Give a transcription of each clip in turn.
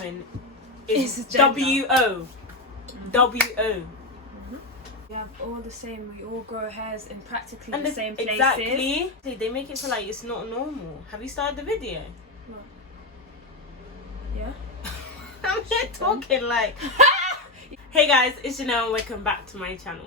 woman is gender. W-O. W-O. We have all the same. We all grow hairs in practically And the same places. Exactly. They make it feel like it's not normal. Have you started the video? No. Yeah. I'm here talking like... Hey guys, it's Jennelle and welcome back to my channel.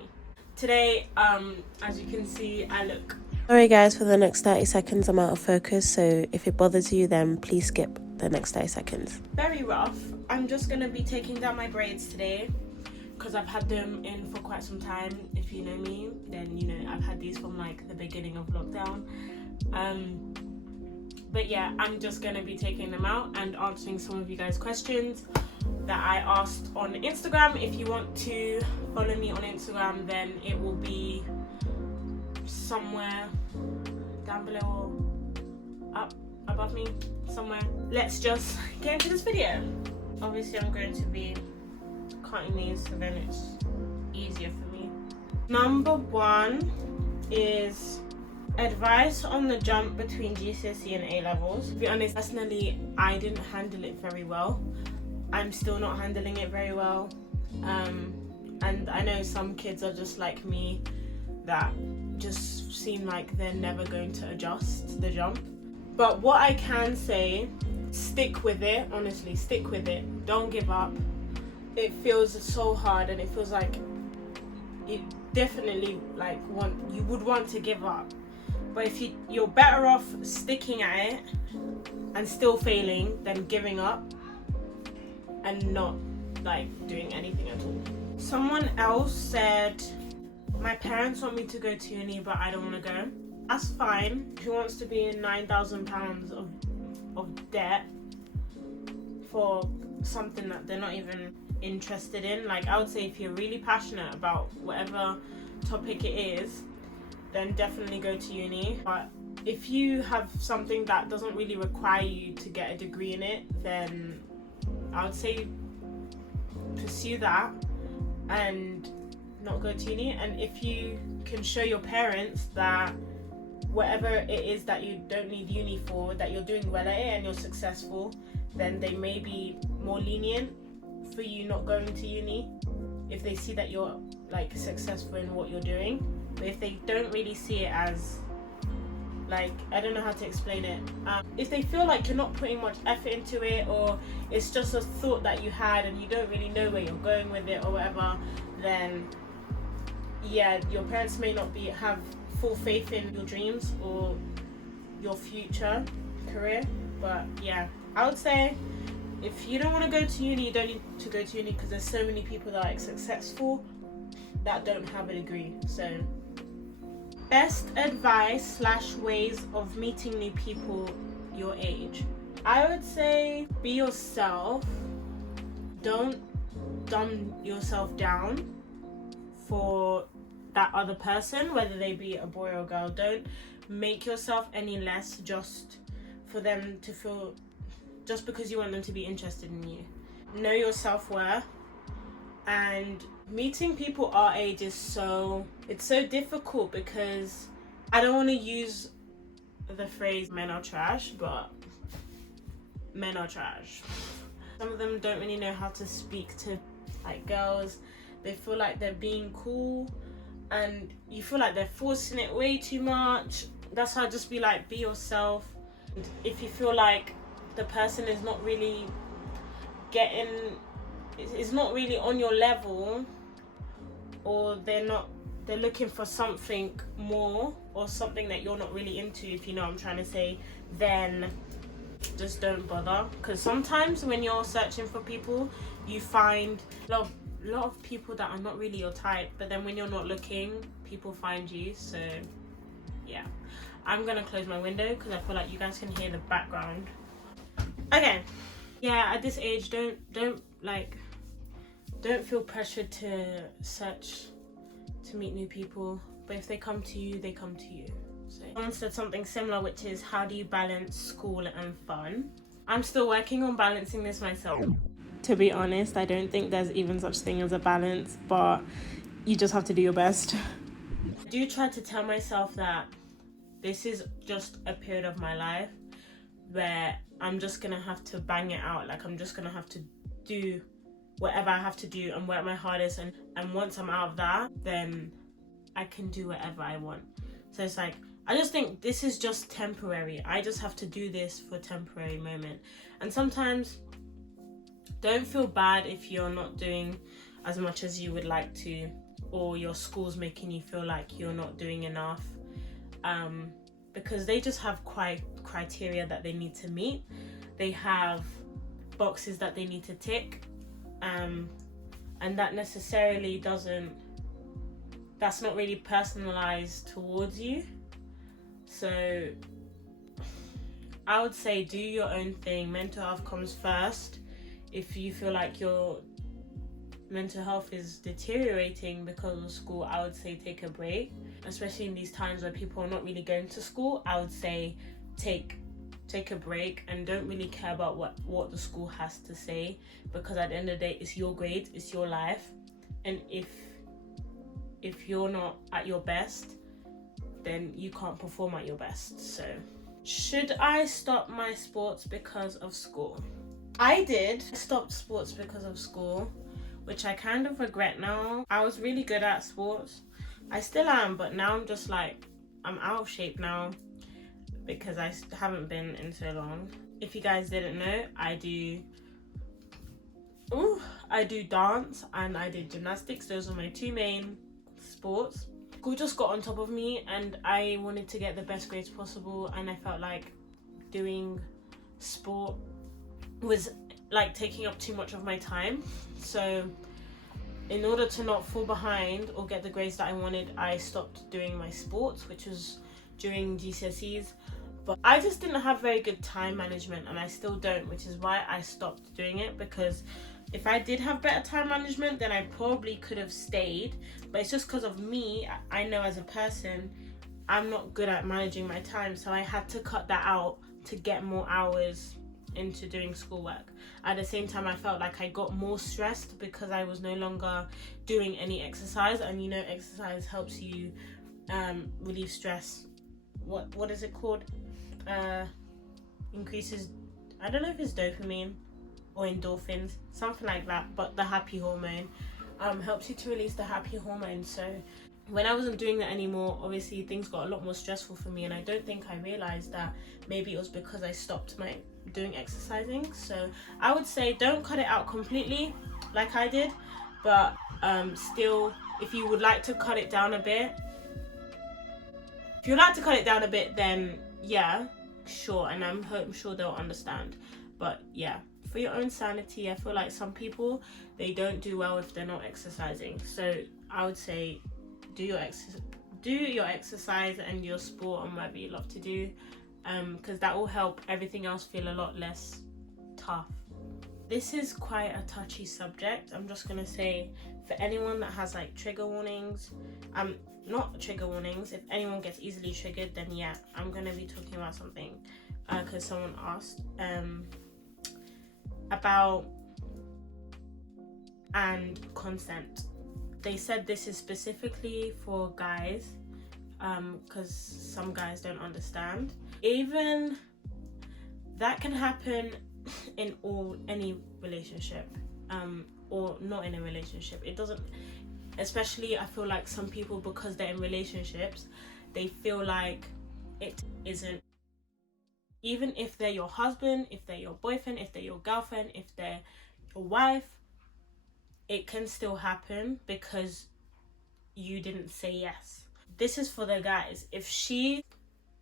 Today, as you can see, I look... Sorry guys, for the next 30 seconds I'm out of focus, so if it bothers you then please skip the next 30 seconds. Very rough. I'm just going to be taking down my braids today because I've had them in for quite some time. If you know me, then you know I've had these from like the beginning of lockdown. But yeah, I'm just going to be taking them out and answering some of you guys' questions that I asked on Instagram. If you want to follow me on Instagram, then it will be somewhere down below or up above me somewhere. Let's just get into this video. Obviously I'm going to be cutting these so then it's easier for me. Number one is advice on the jump between GCSE and A levels. To be honest, personally I didn't handle it very well. I'm still not handling it very well, and I know some kids are just like me that just seem like they're never going to adjust to the jump. But what I can say, stick with it. Honestly, stick with it. Don't give up. It feels so hard and it feels like it definitely like you would want to give up. But if you're better off sticking at it and still failing than giving up and not like doing anything at all. Someone else said, my parents want me to go to uni but I don't want to go. That's fine. Who wants to be in £9,000 of debt for something that they're not even interested in? Like, I would say if you're really passionate about whatever topic it is, then definitely go to uni. But if you have something that doesn't really require you to get a degree in it, then I would say pursue that and not go to uni. And if you can show your parents that whatever it is that you don't need uni for, that you're doing well at it and you're successful, then they may be more lenient for you not going to uni if they see that you're like successful in what you're doing. But if they don't really see it as like, I don't know how to explain it, if they feel like you're not putting much effort into it, or it's just a thought that you had and you don't really know where you're going with it or whatever, then yeah, your parents may not have full faith in your dreams or your future career. But yeah, I would say if you don't want to go to uni, you don't need to go to uni, because there's so many people that are like successful that don't have a degree. So best advice / ways of meeting new people your age. I would say be yourself. Don't dumb yourself down for that other person, whether they be a boy or a girl. Don't make yourself any less just for them to feel, just because you want them to be interested in you. Know your self-worth. And meeting people our age is so difficult, because I don't want to use the phrase men are trash, but men are trash. Some of them don't really know how to speak to like girls. They feel like they're being cool and you feel like they're forcing it way too much. That's why I just be like, be yourself. And if you feel like the person is not really it's not really on your level, or they're looking for something more or something that you're not really into, if you know what I'm trying to say, then just don't bother. Because sometimes when you're searching for people, you find a lot of people that are not really your type, but then when you're not looking, people find you. So yeah, I'm gonna close my window because I feel like you guys can hear the background. Okay, yeah, at this age, don't feel pressured to search to meet new people, but if they come to you, they come to you. So someone said something similar, which is, how do you balance school and fun? I'm still working on balancing this myself. To be honest, I don't think there's even such thing as a balance, but you just have to do your best. I do try to tell myself that this is just a period of my life. where I'm just gonna have to bang it out. Like, I'm just gonna have to do whatever I have to do and work my hardest, and once I'm out of that, then I can do whatever I want. So it's like, I just think this is just temporary. I just have to do this for a temporary moment. And sometimes don't feel bad if you're not doing as much as you would like to, or your school's making you feel like you're not doing enough, because they just have criteria that they need to meet. They have boxes that they need to tick, and that necessarily that's not really personalized towards you. So I would say do your own thing. Mental health comes first. If you feel like your mental health is deteriorating because of school, I would say take a break. Especially in these times where people are not really going to school, I would say take a break and don't really care about what the school has to say, because at the end of the day, it's your grades, it's your life, and if you're not at your best, then you can't perform at your best. So should I stop my sports because of school? I did stop sports because of school, which I kind of regret now. I was really good at sports. I still am, but now I'm just like, I'm out of shape now because I haven't been in so long. If you guys didn't know, I do dance and I did gymnastics. Those are my two main sports. School just got on top of me and I wanted to get the best grades possible, and I felt like doing sport was like taking up too much of my time. So in order to not fall behind or get the grades that I wanted, I stopped doing my sports, which was during GCSEs. But I just didn't have very good time management, and I still don't, which is why I stopped doing it. Because if I did have better time management, then I probably could have stayed. But it's just because of me, I know as a person, I'm not good at managing my time. So I had to cut that out to get more hours into doing schoolwork. At the same time, I felt like I got more stressed because I was no longer doing any exercise, and you know, exercise helps you relieve stress. What is it called? Increases, I don't know if it's dopamine or endorphins, something like that, but the happy hormone helps you to release the happy hormone. So when I wasn't doing that anymore, obviously things got a lot more stressful for me, and I don't think I realized that maybe it was because I stopped doing exercising. So I would say don't cut it out completely like I did, but still, if you would like to cut it down a bit, then yeah, sure, and I'm sure they'll understand. But yeah, for your own sanity, I feel like some people, they don't do well if they're not exercising. So I would say do your exercise and your sport and whatever you love to do, because that will help everything else feel a lot less tough. This is quite a touchy subject. I'm just gonna say, for anyone that has like trigger warnings, not trigger warnings, if anyone gets easily triggered, then yeah, I'm gonna be talking about something because someone asked about and consent. They said this is specifically for guys, because some guys don't understand. Even that can happen in any relationship, or not in a relationship. It doesn't, especially I feel like some people, because they're in relationships, they feel like it isn't. Even if they're your husband, if they're your boyfriend, if they're your girlfriend, if they're your wife, it can still happen because you didn't say yes. This is for the guys. If she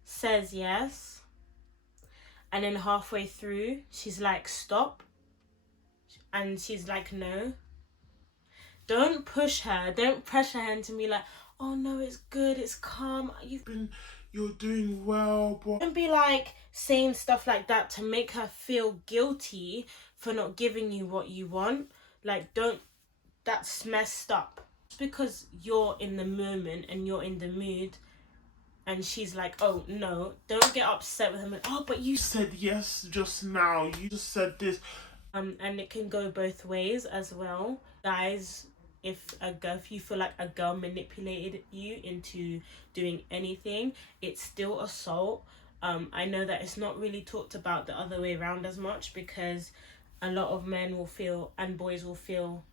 says yes and then halfway through she's like stop, and she's like no, don't push her, don't pressure her into be like, oh no, it's good, it's calm, you're doing well, bro. Don't be like saying stuff like that to make her feel guilty for not giving you what you want. Like, that's messed up. Just because you're in the moment and you're in the mood and she's like, oh no, don't get upset with him. Like, oh, but you said yes just now, you just said this. And it can go both ways as well. Guys, if you feel like a girl manipulated you into doing anything, it's still assault. I know that it's not really talked about the other way around as much, because a lot of men will feel, and boys will feel,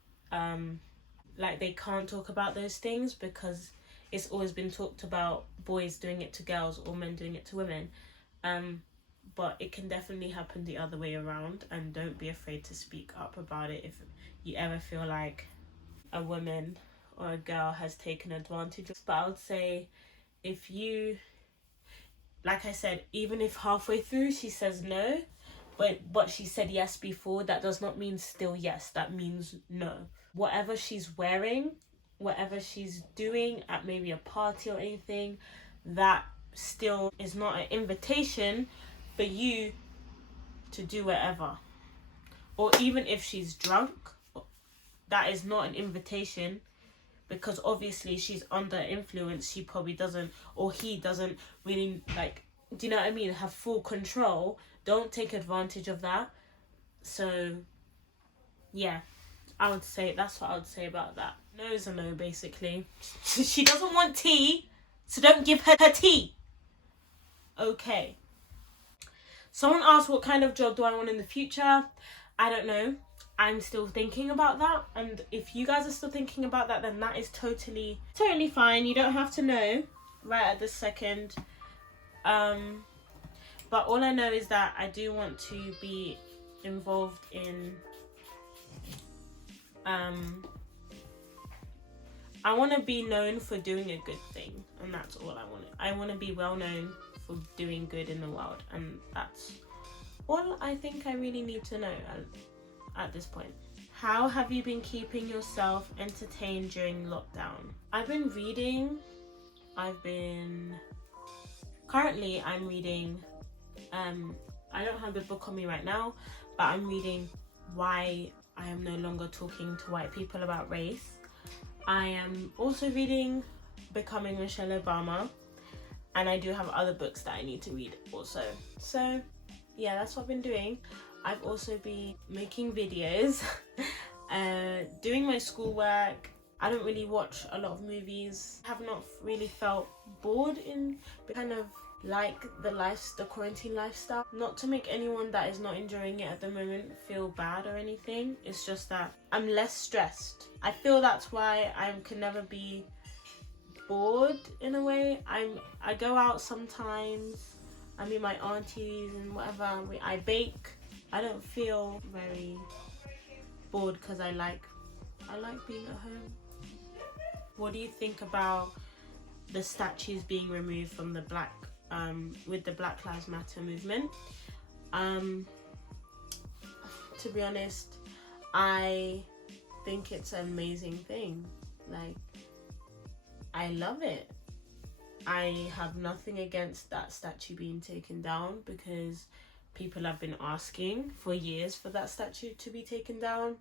like they can't talk about those things because it's always been talked about boys doing it to girls or men doing it to women. But it can definitely happen the other way around, and don't be afraid to speak up about it if you ever feel like a woman or a girl has taken advantage. But I would say, if you, like I said, even if halfway through she says no, but she said yes before, that does not mean still yes, that means no. Whatever she's wearing, whatever she's doing at maybe a party or anything, that still is not an invitation for you to do whatever. Or even if she's drunk, that is not an invitation, because obviously she's under influence. She probably doesn't, or he doesn't really, like, do you know what I mean, have full control. Don't take advantage of that. So yeah, I would say that's what I would say about that. No is a no, basically. She doesn't want tea, so don't give her tea. Okay. Someone asked, what kind of job do I want in the future? I don't know. I'm still thinking about that, and if you guys are still thinking about that, then that is totally fine. You don't have to know right at this second. But all I know is that I do want to be involved in I want to be known for doing a good thing, and that's all I want. I want to be well known for doing good in the world, and that's all I think I really need to know at this point. How have you been keeping yourself entertained during lockdown? I've been reading. Currently I'm reading, I don't have the book on me right now, but I'm reading Why I Am No Longer Talking to White People About Race. I am also reading Becoming Michelle Obama, and I do have other books that I need to read also. So yeah, that's what I've been doing. I've also been making videos, doing my schoolwork. I don't really watch a lot of movies. I have not really felt bored in kind of like the quarantine lifestyle. Not to make anyone that is not enjoying it at the moment feel bad or anything. It's just that I'm less stressed. I feel that's why I can never be bored in a way. I go out sometimes. I meet my aunties and whatever. I bake. I don't feel very bored because I like being at home. What do you think about the statues being removed from the with the Black Lives Matter movement? To be honest, I think it's an amazing thing. Like, I love it. I have nothing against that statue being taken down, because people have been asking for years for that statue to be taken down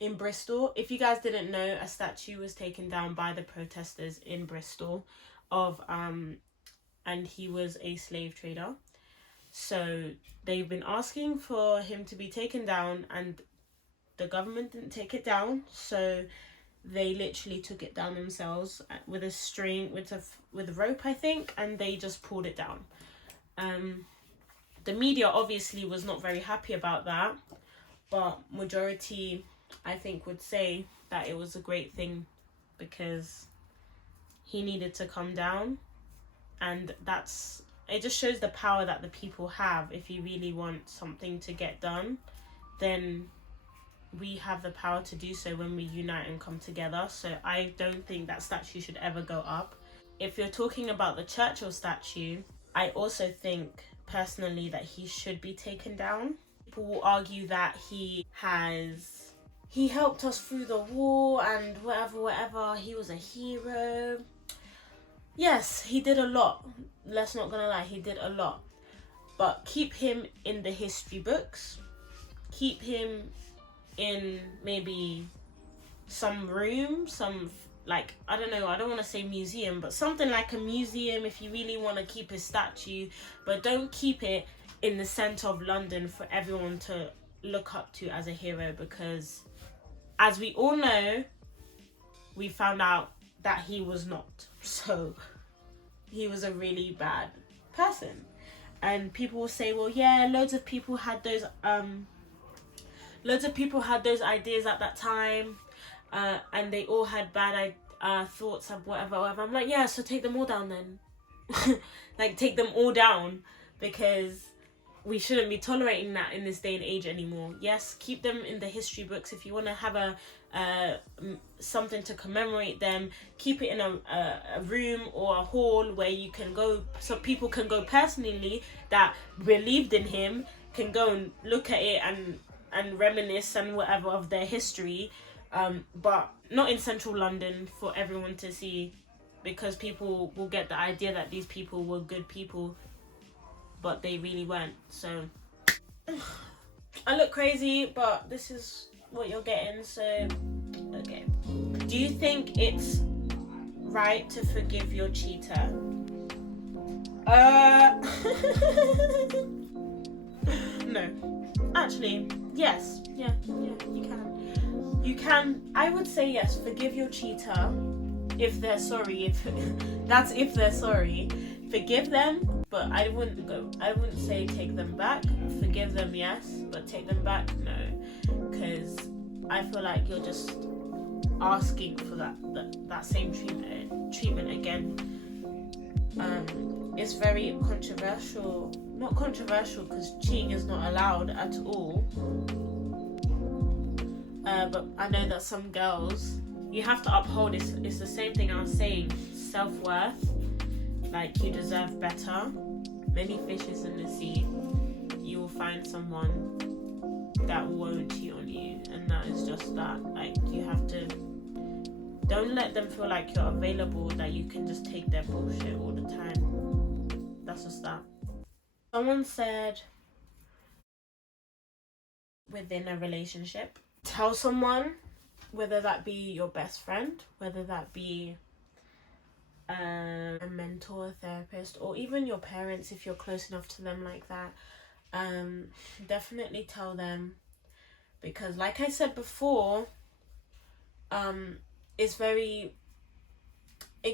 in Bristol. If you guys didn't know, a statue was taken down by the protesters in Bristol of and he was a slave trader. So they've been asking for him to be taken down, and the government didn't take it down, so they literally took it down themselves with a string, with a rope, I think, and they just pulled it down. The media obviously was not very happy about that, but majority, I think, would say that it was a great thing because he needed to come down, and it just shows the power that the people have. If you really want something to get done, then we have the power to do so when we unite and come together. So I don't think that statue should ever go up. If you're talking about the Churchill statue, I also think personally that he should be taken down. People will argue that he helped us through the war and whatever, he was a hero. Yes, he did a lot. Let's not gonna lie, he did a lot. But keep him in the history books. Keep him in maybe some room, I don't know, I don't want to say museum, but something like a museum if you really want to keep his statue, but don't keep it in the centre of London for everyone to look up to as a hero, because as we all know, we found out that he was not. So he was a really bad person. And people will say, well, yeah, loads of people had those ideas at that time, and they all had bad thoughts and whatever. I'm like, yeah, so take them all down then. Like, take them all down, because we shouldn't be tolerating that in this day and age anymore. Yes, keep them in the history books. If you want to have something to commemorate them, keep it in a room or a hall where you can go, so people can go personally that believed in him, can go and look at it and reminisce and whatever of their history, but not in central London for everyone to see, because people will get the idea that these people were good people, but they really weren't. So I look crazy, but this is what you're getting. So okay, do you think it's right to forgive your cheater? No, actually, yes. Yeah, you can. I would say yes, forgive your cheater if they're sorry. If they're sorry, forgive them, but I wouldn't say take them back. Forgive them, yes, but take them back, no, because I feel like you're just asking for that same treatment again. It's very controversial. Not controversial because cheating is not allowed at all. But I know that some girls, you have to uphold. It's the same thing I was saying. Self-worth. Like, you deserve better. Many fishes in the sea. You will find someone that won't cheat on you, and that is just that. Like, you have to. Don't let them feel like you're available, that you can just take their bullshit all the time. That's just that. Someone said, within a relationship, tell someone, whether that be your best friend, whether that be a mentor, a therapist, or even your parents, if you're close enough to them like that, definitely tell them, because like I said before, it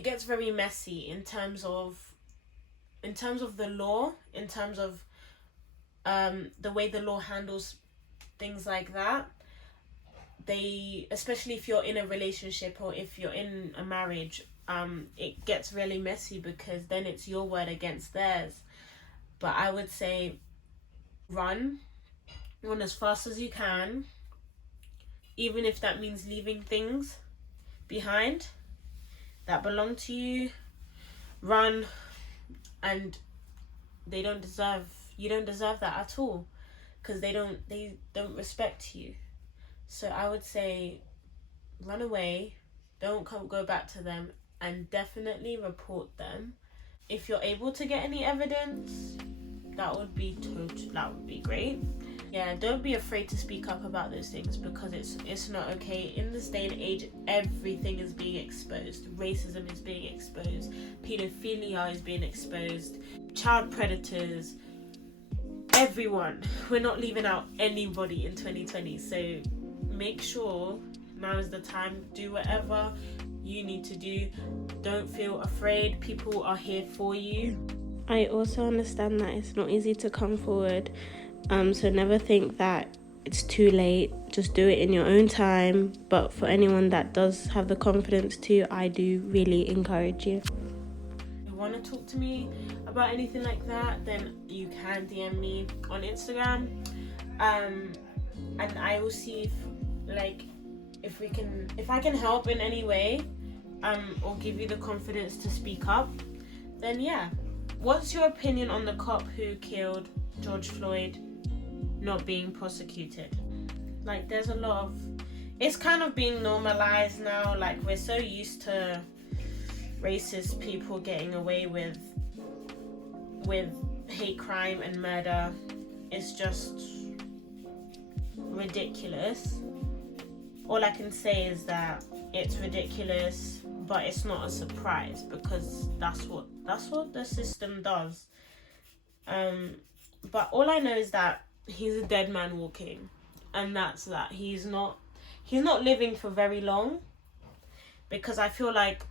gets very messy in terms of the law, in terms of the way the law handles things like that. They, especially if you're in a relationship or if you're in a marriage, it gets really messy, because then it's your word against theirs. But I would say run as fast as you can, even if that means leaving things behind that belong to you. Run, and you don't deserve that at all, because they don't respect you. So I would say run away, don't go back to them, and definitely report them. If you're able to get any evidence, that would be great. Yeah, don't be afraid to speak up about those things, because it's not okay. In this day and age, everything is being exposed. Racism is being exposed. Pedophilia is being exposed. Child predators. Everyone. We're not leaving out anybody in 2020. So make sure now is the time. Do whatever you need to do. Don't feel afraid. People are here for you. I also understand that it's not easy to come forward. So never think that it's too late. Just do it in your own time. But for anyone that does have the confidence to, I do really encourage you. If you want to talk to me about anything like that, then you can DM me on Instagram. And I will see if I can help in any way, or give you the confidence to speak up, then yeah. What's your opinion on the cop who killed George Floyd not being prosecuted? Like, there's a lot of, it's kind of being normalized now. Like, we're so used to racist people getting away with hate crime and murder. It's just ridiculous. All I can say is that it's ridiculous, but it's not a surprise, because that's what the system does. But all I know is that he's a dead man walking, and that's that. He's not living for very long, because I feel like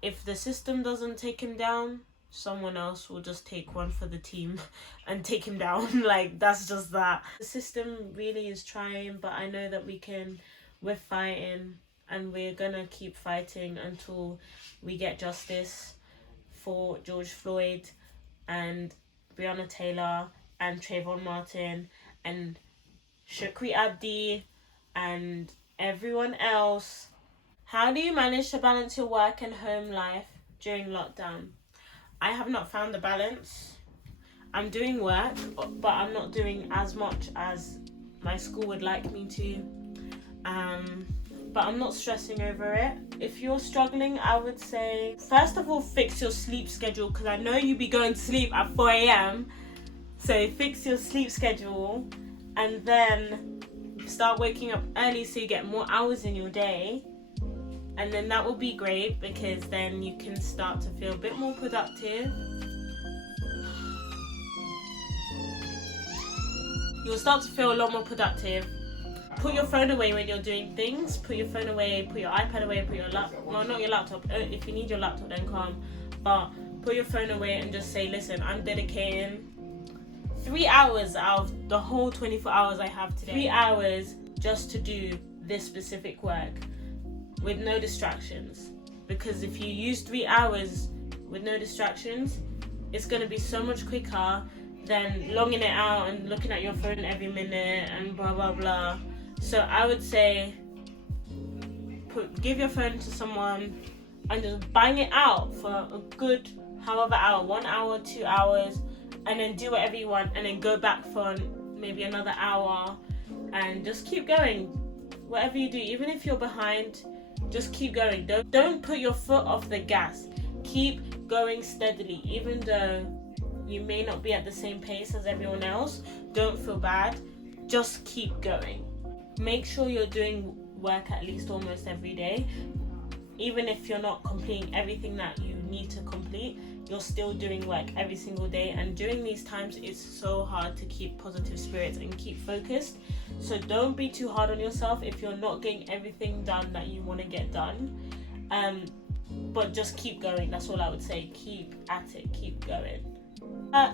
if the system doesn't take him down someone else will just take one for the team and take him down. Like, that's just that. The system really is trying, but I know that we're fighting, and we're gonna keep fighting until we get justice for George Floyd and Breonna Taylor and Trayvon Martin and Shukri Abdi and everyone else. How do you manage to balance your work and home life during lockdown? I have not found the balance. I'm doing work, but I'm not doing as much as my school would like me to. But I'm not stressing over it. If you're struggling, I would say, first of all, fix your sleep schedule, because I know you be going to sleep at 4 a.m. So fix your sleep schedule, and then start waking up early so you get more hours in your day. And then that will be great, because then you can start to feel a bit more productive. You'll start to feel a lot more productive. Put your phone away when you're doing things. Put your phone away, put your iPad away, put your laptop. Well, not your laptop. If you need your laptop, then come. But put your phone away and just say, listen, I'm dedicating 3 hours out of the whole 24 hours I have today. 3 hours just to do this specific work with no distractions. Because if you use 3 hours with no distractions, it's going to be so much quicker than longing it out and looking at your phone every minute and blah blah blah. So I would say give your phone to someone and just bang it out for a good however hour, 1 hour, 2 hours, and then do whatever you want, and then go back for maybe another hour, and just keep going. Whatever you do, even if you're behind, just keep going. Don't put your foot off the gas. Keep going steadily, even though you may not be at the same pace as everyone else. Don't feel bad. Just keep going. Make sure you're doing work at least almost every day. Even if you're not completing everything that you need to complete, you're still doing work every single day. And during these times, it's so hard to keep positive spirits and keep focused. So don't be too hard on yourself if you're not getting everything done that you want to get done. But just keep going. That's all I would say. Keep at it. Keep going.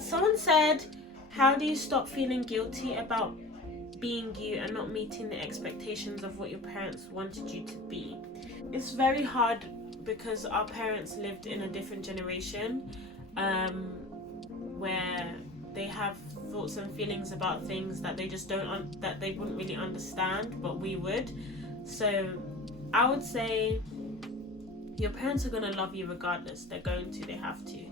Someone said, how do you stop feeling guilty about being you and not meeting the expectations of what your parents wanted you to be? It's very hard, because our parents lived in a different generation where they have thoughts and feelings about things that they just that they wouldn't really understand, but we would. So I would say your parents are going to love you regardless. They have to.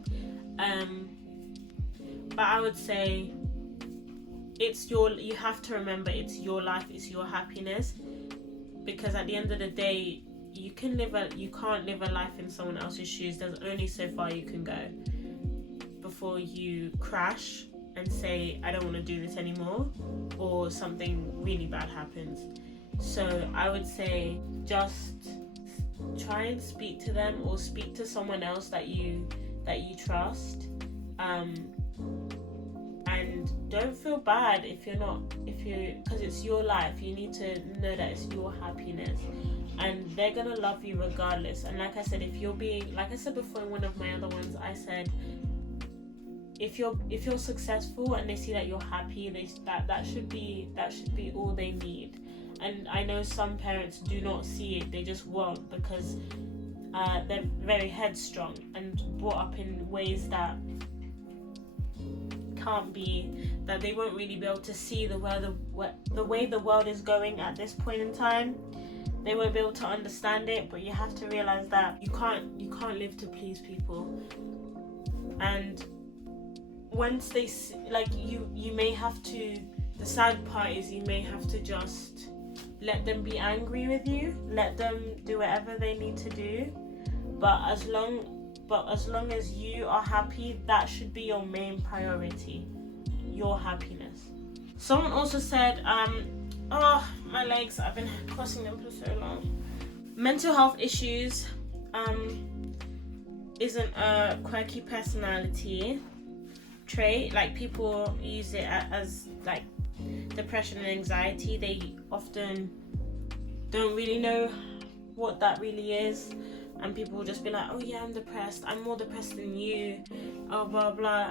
But I would say you have to remember it's your life, it's your happiness, because at the end of the day, you can't live a life in someone else's shoes. There's only so far you can go before you crash and say, I don't want to do this anymore, or something really bad happens. So I would say just try and speak to them, or speak to someone else that you trust, and don't feel bad because it's your life. You need to know that it's your happiness, and they're gonna love you regardless. And like I said, like I said before in one of my other ones, I said, if you're successful and they see that you're happy, that should be all they need. And I know some parents do not see it; they just won't, because they're very headstrong and brought up in ways that they won't really be able to see the way the world is going at this point in time. They won't be able to understand it, but you have to realize that you can't live to please people. And once they see, like, you may have to, the sad part is you may have to just let them be angry with you, let them do whatever they need to do, but as long as you are happy, that should be your main priority, your happiness. Someone also said, my legs, I've been crossing them for so long. Mental health issues isn't a quirky personality trait. Like, people use it as like depression and anxiety. They often don't really know what that really is. and people will just be like, oh yeah, I'm depressed, I'm more depressed than you, oh blah blah.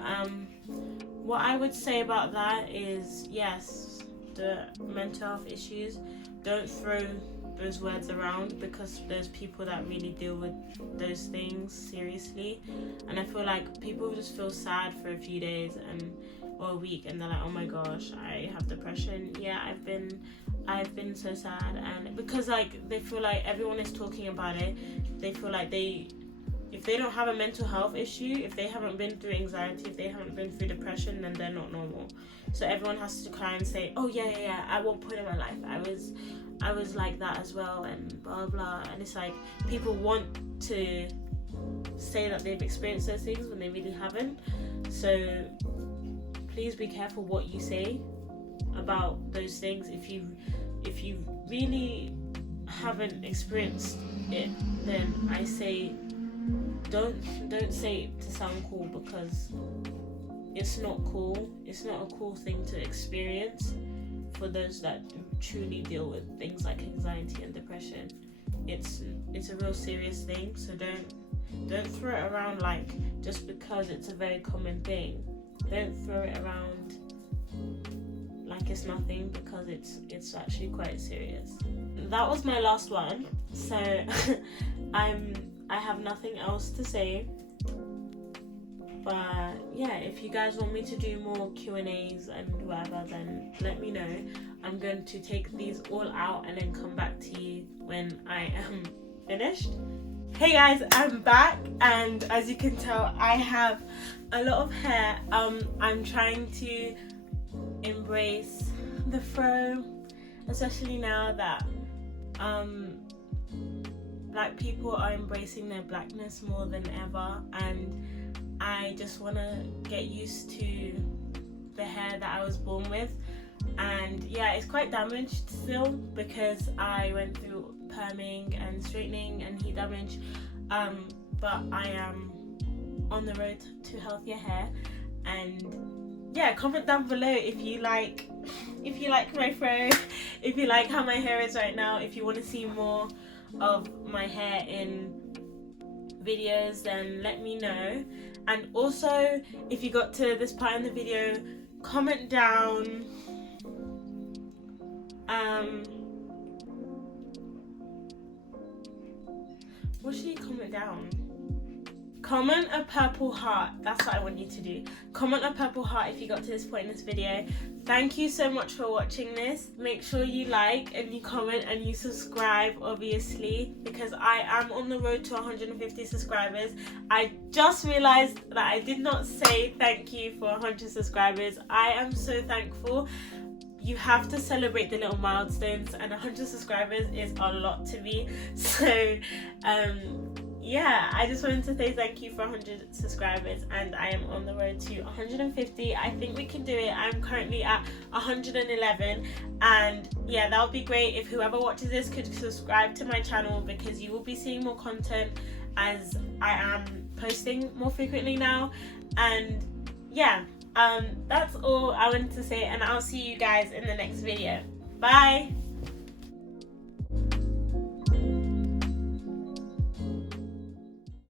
What I would say about that is, yes, the mental health issues, don't throw those words around, because there's people that really deal with those things seriously, and I feel like people just feel sad for a few days or a week, and they're like, oh my gosh, I have depression. Yeah, I've been so sad, and because like they feel like everyone is talking about it, they feel like if they don't have a mental health issue, if they haven't been through anxiety, if they haven't been through depression, then they're not normal. So everyone has to try and say, oh yeah, at one point in my life I was like that as well, and blah blah. And it's like, people want to say that they've experienced those things when they really haven't. So please be careful what you say about those things. If you really haven't experienced it, then I say don't say it to sound cool, because it's not cool. It's not a cool thing to experience for those that truly deal with things like anxiety and depression. It's a real serious thing, so don't throw it around like just because it's a very common thing. Don't throw it around like it's nothing, because it's actually quite serious. That was my last one, so I have nothing else to say. But yeah, if you guys want me to do more Q&As and whatever, then let me know. I'm going to take these all out and then come back to you when I am finished. Hey guys, I'm back, and as you can tell, I have a lot of hair. I'm trying to embrace the fro, especially now that black people are embracing their blackness more than ever, and I just want to get used to the hair that I was born with. And yeah, it's quite damaged still, because I went through perming and straightening and heat damage, but I am on the road to healthier hair. And yeah, comment down below if you like my fro, if you like how my hair is right now, if you want to see more of my hair in videos, then let me know. And also, if you got to this part in the video, comment down what should you comment down? Comment a purple heart. That's what I want you to do. Comment a purple heart if you got to this point in this video. Thank you so much for watching this. Make sure you like and you comment and you subscribe, obviously, because I am on the road to 150 subscribers. I just realized that I did not say thank you for 100 subscribers. I am so thankful. You have to celebrate the little milestones, and 100 subscribers is a lot to me. So yeah, I just wanted to say thank you for 100 subscribers, and I am on the road to 150. I think we can do it. I'm currently at 111, and yeah, that would be great if whoever watches this could subscribe to my channel, because you will be seeing more content as I am posting more frequently now. And yeah, that's all I wanted to say, and I'll see you guys in the next video. Bye.